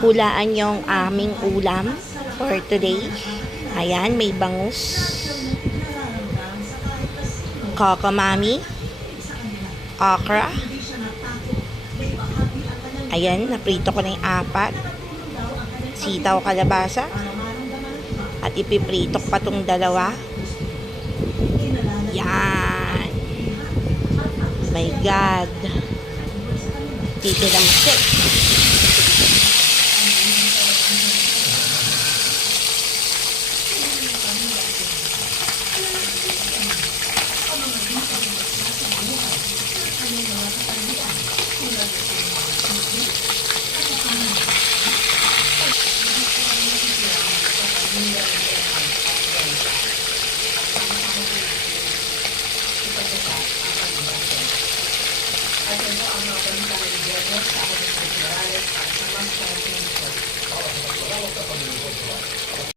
Hulaan yung aming ulam for today. Ayan, may bangus, kokomami, okra. Ayan, naprito ko na yung 4. Sitaw, kalabasa. At ipiprito pa tong 2. Yan. My God. Dito lang siya.